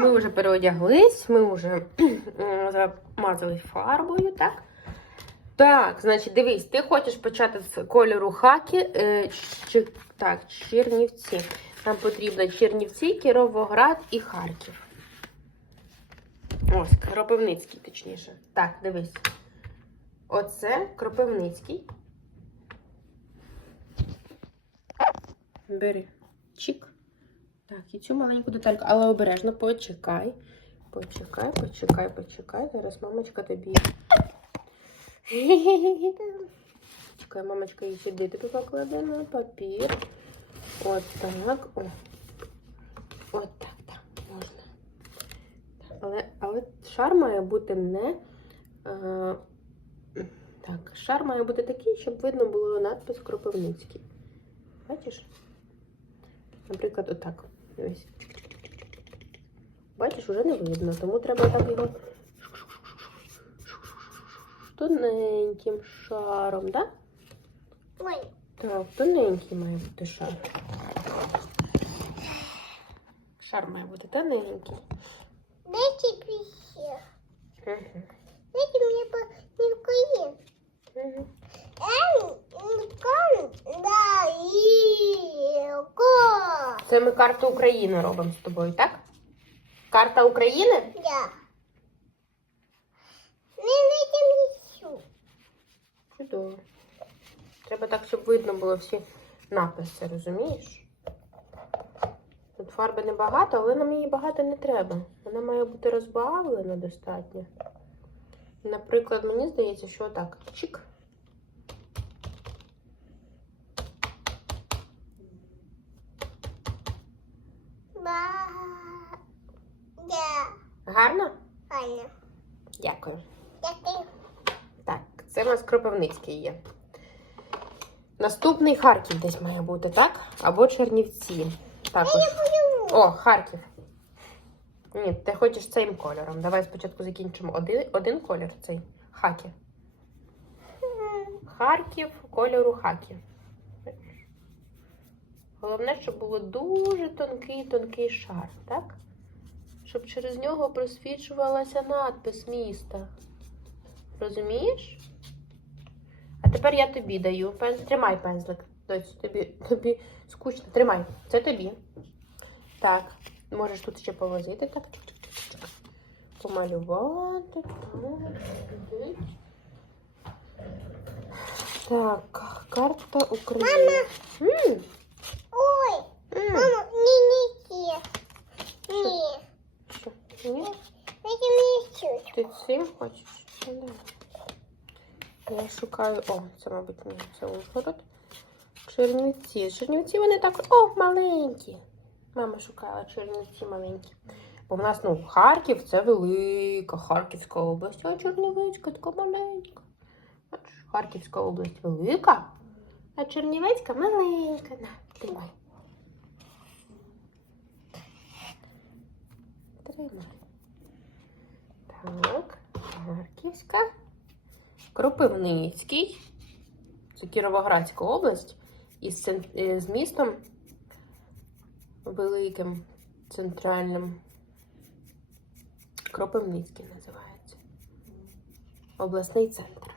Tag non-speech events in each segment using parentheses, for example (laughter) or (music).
Ми вже переодяглись, ми вже (clears throat) замазались фарбою, так? Так, значить, дивись, ти хочеш почати з кольору хакі. Е, чи, так, Чернівці. Нам потрібно Чернівці, Кіровоград і Харків. Ось, Кропивницький, точніше. Так, дивись. Оце Кропивницький. Бери. Чик. Так, і цю маленьку детальку, але обережно почекай. Почекай, почекай, почекай. Зараз мамочка тобі. Чекай, мамочка її сюди тобі покладе на папір. От так. О. От так, так, можна. Але, але шар має бути не. Е, так, шар має бути такий, щоб видно було надпис Кропивницький. Бачиш? Наприклад, отак. Дивись. Бачиш, уже не видно, тому треба так його тоненьким шаром? Да? Ой, Так, тоненький має бути шар. Шар має бути тоненький. дайте. Угу. Дайте мне по никакой. Угу. Эм, да, и. Це ми карту України робимо з тобою, так? Карта України? Да. Не дайте пищу. Чудово. Треба так, щоб видно було всі написи, розумієш? Тут фарби небагато, але нам її багато не треба. Вона має бути розбавлена достатньо. Наприклад, мені здається, що отак. Чик. Гарно? Аня. Дякую. Дякую. Так, це у нас Кропивницький є. Наступний Харків десь має бути, так? Або Чернівці. Також. О, Харків. Ні, ти хочеш цим кольором. Давай спочатку закінчимо один, один колір цей. Хакі. Харків кольору хакі. Головне, щоб було дуже тонкий тонкий шар, так? Щоб через нього просвічувалася надпис міста. Розумієш? А тепер я тобі даю. Тримай пензлик. Доць, тобі, тобі скучно. Тримай. Це тобі. Так. Можеш тут ще повозити. Так. Помалювати. Так. Карта України. Мама! Ой, мама, не неси. Не. Ні? Ти цим хочеш? Я шукаю. О, це, мабуть, ні, це Ужгород. Чернівці. Чернівці вони так. О, маленькі. Мама шукала Чернівці маленькі. Бо в нас, ну, Харків це велика Харківська область, а Чернівецька така маленька. Харківська область велика, а Чернівецька маленька. На, тримай. Тримай. Так, Харківська. Кропивницький. Це Кіровоградська область. Із е, з містом великим центральним. Кропивницький називається. Обласний центр.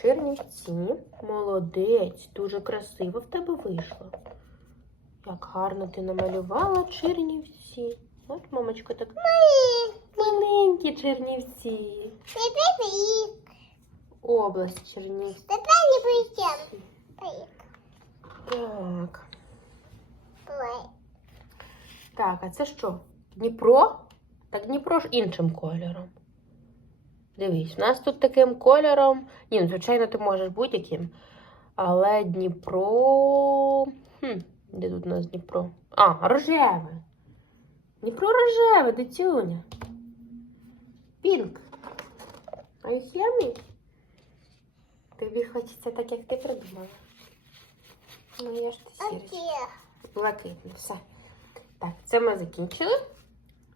Чернівці. Молодець. Дуже красиво в тебе вийшло. Як гарно ти намалювала Чернівці. От мамочка так. Маленькі Чернівці. Теперь поик. Область Чернівці. Теперь не поедем. Так. Так, а це що? Дніпро? Так Дніпро ж іншим кольором. Дивись, у нас тут таким кольором. Ні, ну, звичайно, ти можеш будь-яким. Але Дніпро. Хм, де тут у нас Дніпро? А, рожеве. Дніпро рожеве, дитюня. Пінк. А you hear me? Тобі хочеться так, як ти придумала. Ну, я ж ти сірий. Окей. Блакитне, все. Так, це ми закінчили.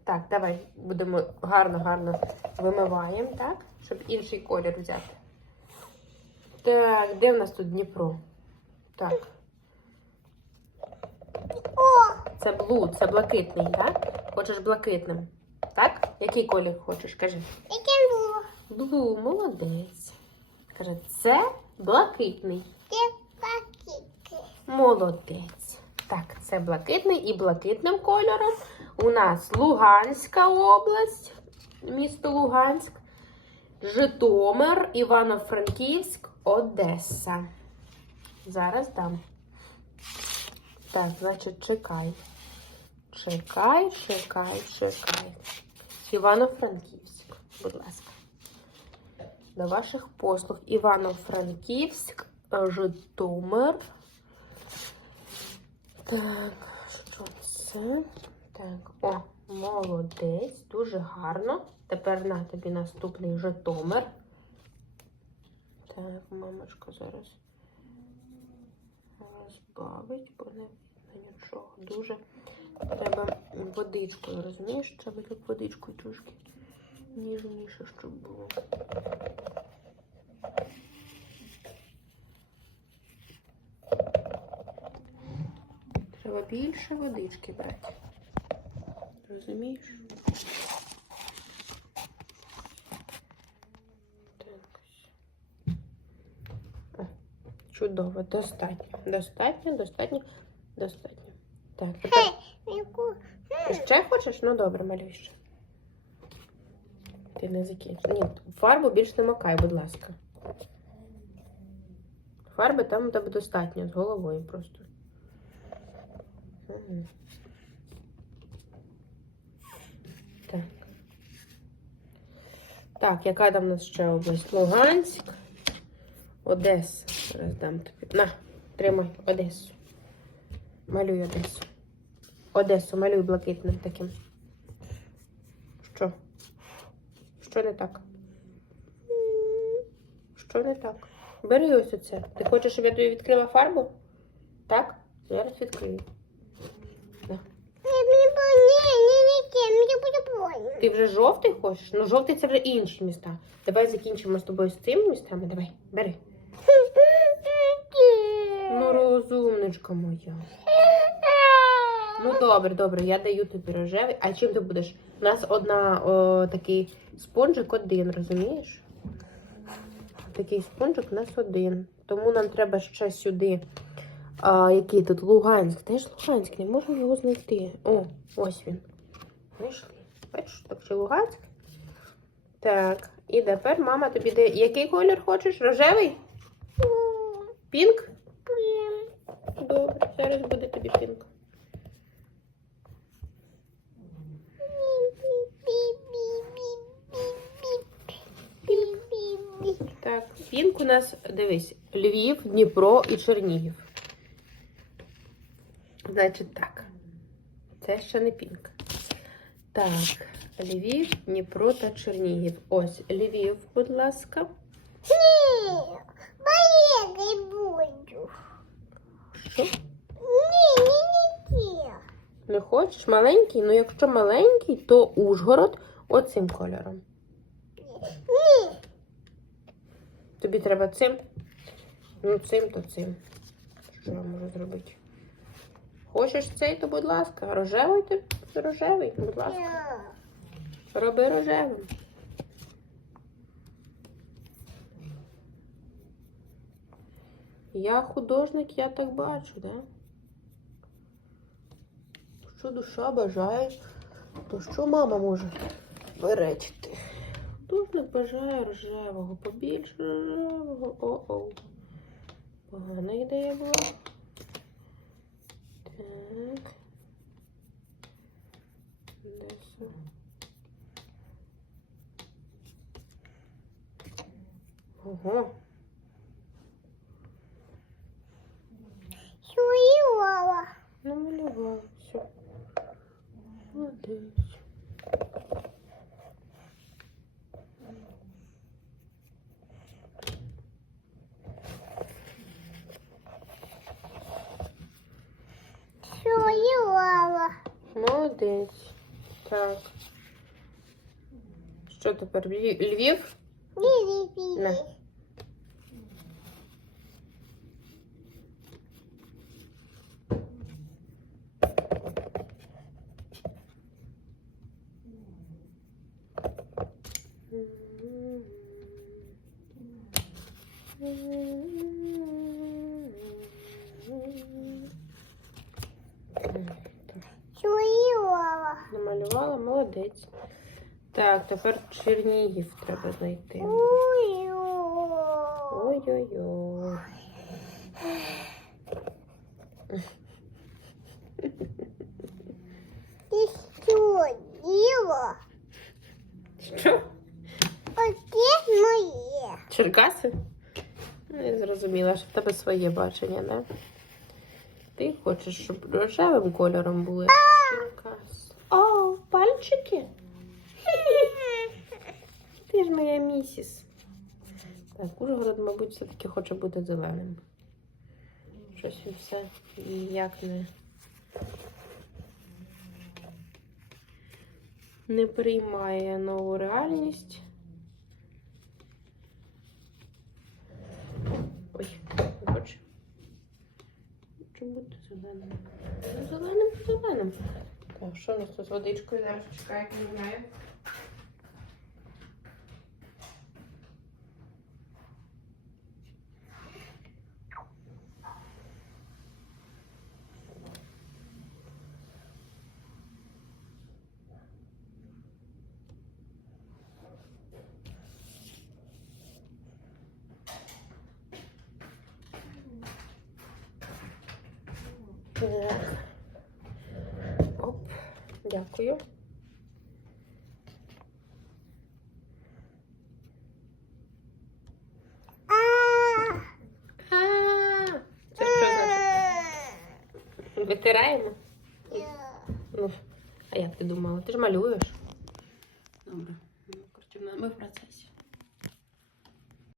Так, давай будемо гарно-гарно вимиваємо, так? Щоб інший колір взяти. Так, де в нас тут Дніпро? Так. Це блу, це блакитний, так? Хочеш блакитним. Так? Який колір хочеш? Кажи. Було? Блу, молодець. Каже, це блакитний. Це пакетки. Молодець. Так, це блакитний і блакитним кольором. У нас Луганська область, місто Луганськ, Житомир, Івано-Франківськ, Одеса. Зараз дам. Так, значить, чекай. Чекай, чекай, чекай. Івано-Франківськ, будь ласка. До ваших послуг. Івано-Франківськ, Житомир. Так, що це? Так, о, молодець, дуже гарно. Тепер на тобі наступний Житомир. Так, мамочка зараз розбавить, бо не видно нічого. Дуже треба водичкою, розумієш? Треба так водичкою трошки ніжніше, щоб було. Треба більше водички брати. Розумієш? Чудово, достатньо. Достатньо, достатньо, достатньо. Так, тепер ще хочеш? Ну добре, малюй ще. Ти не закінчив. Ні, фарбу більш не макай, будь ласка. Фарби там у тебе достатньо з головою просто. Мгм. Так. Так, яка там у нас ще область? Луганськ, Одеса. Зараз дам тобі. На, тримай Одесу. Малюй Одесу. Одесу малюй блакитним таким. Що? Що не так? Що не так? Бери ось оце. Ти хочеш, щоб я тобі відкрила фарбу? Так? Зараз відкрию. Ти вже жовтий хочеш? Ну, жовтий це вже інші міста. Давай закінчимо з тобою з цими містами. Давай, бери. (laughs) Ну, розумничка моя. (laughs) Ну, добре, добре, я даю тобі рожевий. А чим ти будеш? У нас одна о, такий спонжик один, розумієш? Такий спонжик у нас один. Тому нам треба ще сюди. А, який тут Луганськ? Де ж Луганськ? Не можемо його знайти. О, ось він. Знайшли. Бачиш, так що Луганськ. Так, і тепер мама тобі дає. Який колір хочеш? Рожевий? Пінк? Добре, зараз буде тобі пінк. Пінк у нас, дивись, Львів, Дніпро і Чернігів. Значить так. Це ще не пінк. Так, Львів, Дніпро та Чернігів. Ось Львів, будь ласка. Ні, поїхай буду. Що? Ні, ні, ні, ні. Не хочеш маленький? Ну, якщо маленький, то Ужгород оцим кольором. Ні. Тобі треба цим. Ну, цим, то цим. Що я можу зробити? Хочеш цей, то будь ласка. Рожевий ти рожевий, будь ласка. Роби рожевим. Я художник, я так бачу, да? Що душа бажає, то що мама може перечити? Художник бажає рожевого, побільше рожевого. О-оу. Погана ідея була. Так. Десь. Ого. Чуєла. Намалювала все. Молодець. ходить. Так. Що тепер? Львів? Не. Mm-hmm. Намалювала, молодець. Так, тепер Чернігів треба знайти. Ой. Ой-ой-ой. Ти що, діло? Що? Оце моє. Черкаси? Не зрозуміла, що в тебе своє бачення, не? Ти хочеш, щоб рожевим кольором були Черкас. О, пальчики? Ти ж моя місіс. Так, Ужгород, мабуть, все-таки хоче бути зеленим. Щось він все ніяк не. Не приймає нову реальність. Ой, не хочу. Бути зеленим. Що у нас тут з водичкою? Зараз чекаю, не знаю. Дякую. Це що значить? Витираємо? Ну, а як ти думала? Ти ж малюєш? Добре.